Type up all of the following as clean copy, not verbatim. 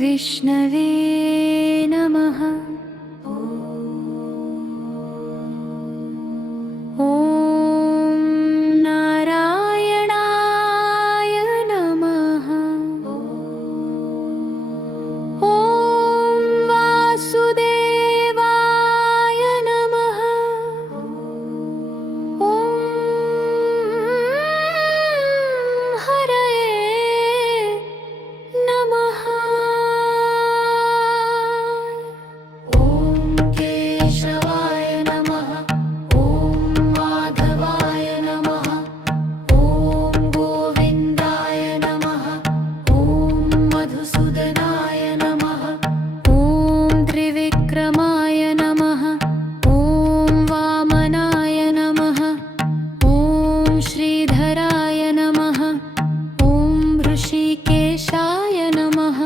विष्णवे नमः। ॐ नारायणाय नमः। ॐ वासुदेवाय नमः। ॐ हरये नमः। ॐ केशवाय नमः। ॐ माधवाय नमः। ॐ गोविन्दाय नमः। ॐ मधुसूदनाय नमः। ॐ त्रिविक्रमाय नमः। ॐ वामनाय नमः। ॐ श्रीधराय नमः। ॐ ऋषिकेशाय नमः।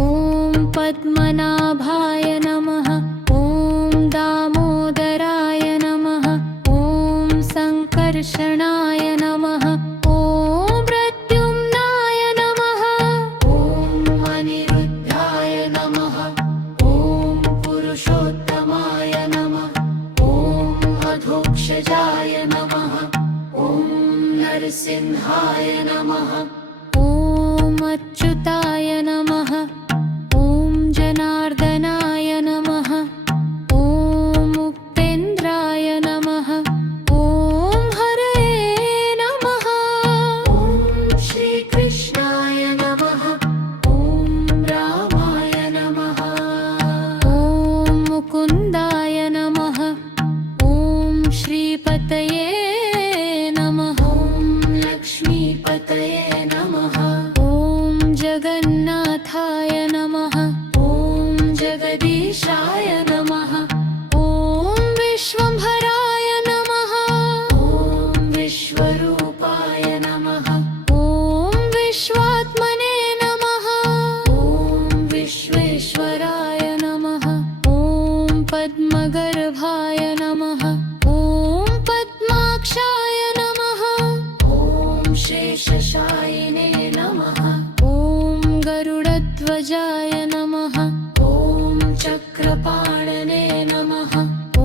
ॐ पद्मनाभाय नमः। ॐ दामोदराय नमः। ॐ सङ्कर्षणाय नमः। ॐ प्रद्युम्नाय नमः। ॐ अनिरुद्धाय नमः। ॐ पुरुषोत्तमाय नमः। ॐ अधोक्षजाय नमः। ॐ नरसिंहाय नमः। ॐ अच्युताय नमः। ॐ जनार्दनाय नमः। ॐ उपेन्द्राय नमः। ॐ हरये नमः। ॐ श्रीकृष्णाय नमः। ॐ रामाय नमः। ॐ मुकुन्दाय नमः। ॐ श्रीपतये नमः। ॐ लक्ष्मीपतये नमः। ॐ जगन्नाथाय नमः। ॐ जगदीशाय नमः। ॐ विश्वम्भराय नमः। ॐ विश्वरूपाय नमः। ॐ विश्वात्मने नमः। ॐ विश्वेश्वराय नमः। ॐ पद्मगर्भाय नमः। ॐ पद्माक्षाय नमः। ॐ शेषशायिने नमः। ॐ गरुडध्वजाय नमः। ॐ चक्रपाणने नमः। ॐ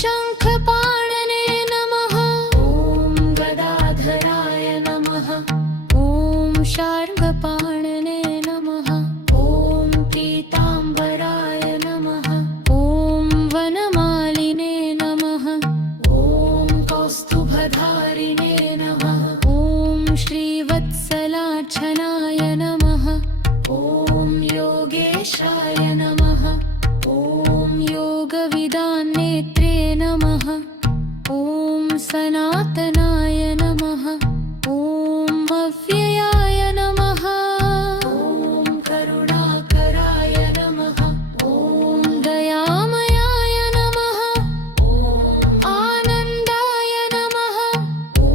शङ्खपाणने नमः। ॐ गदाधराय नमः। ॐ शार्ङ्गपाणने नमः। ॐ पीताम्बराय नमः। ॐ वनमालिने नमः। ॐ कौस्तुभधारिणे नमः। ॐ श्रीवत्सलार्चनाय नमः। ॐ योगेशाय नमः। ॐ योगविदान्नेत्रे नमः। ॐ सनातनाय नमः। ॐ अव्ययाय नमः। ॐ करुणाकराय नमः। ॐ दयामयाय नमः। ॐ आनन्दाय नमः। ॐ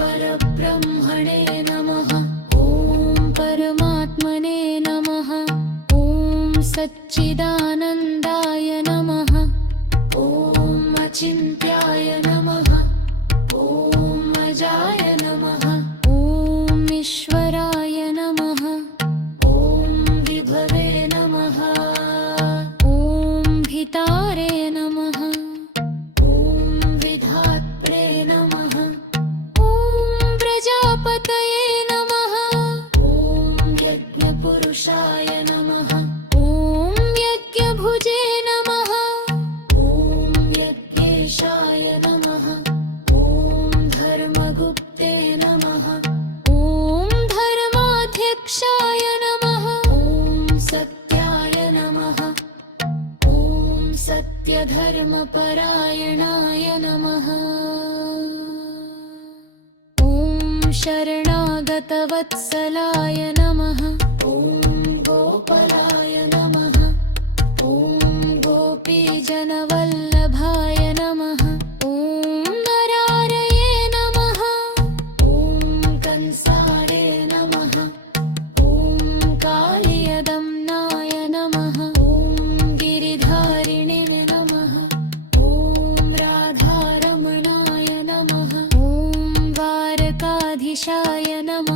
परब्रह्मणे नमः। ॐ परमात्मने नमः। ॐ सच्चिदानन्दाय नमः। ॐ अचिन्त्याय नमः। ॐ अजाय नमः। ॐ ईश्वराय नमः। ॐ विभवे नमः। ॐ भितारे नमः। ॐ विधात्रे नमः। ॐ प्रजापतये नमः। ॐ यज्ञपुरुषाय नमः। ॐ यज्ञभुजे नमः। ॐ यज्ञेशाय नमः। ॐ धर्मगुप्ते नमः। ॐ धर्माध्यक्षाय नमः। ॐ सत्याय नमः। ॐ सत्यधर्मपरायणाय नमः। ॐ शरणागतवत्सलाय नमः। ॐ गोपालाय नमः। ॐ गोपीजनवल्लभाय नमः। ॐ नरारये नमः। ॐ कंसारे नमः। ॐ कालियदम्नाय नमः। ॐ गिरिधारिणे नमः। ॐ राधारमणाय नमः। ॐ द्वारकाधीशाय नमः।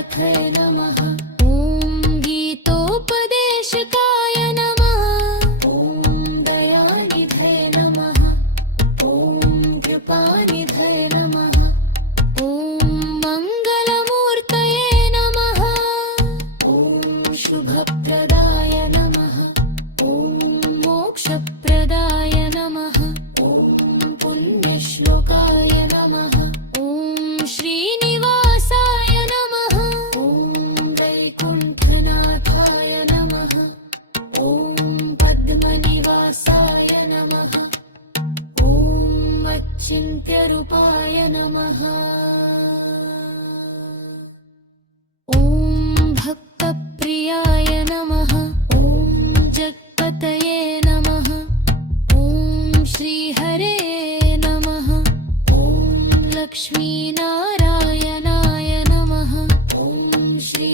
विद्यारथय नमः ॐ गीतोपदेशकाय नमः ॐ दयानिधये नमः ॐ कृपानिधये नमः ॐ मङ्गलमूर्तये नमः ॐ शुभप्रदाय नमः ॐ मोक्षप्रदाय नमः ॐ पुण्यश्लोकाय नमः ॐ श्रीनिवासाय नमः ॐ वैकुण्ठनाथाय नमः ॐ पद्मनिवासाय नमः ॐ अचिन्त्यरूपाय नमः ॐ भक्तप्रियाय नमः ॐ जगत्पतये नमः ॐ श्रीहरे नमः ॐ लक्ष्मीनारायणाय नमः ॐ श्री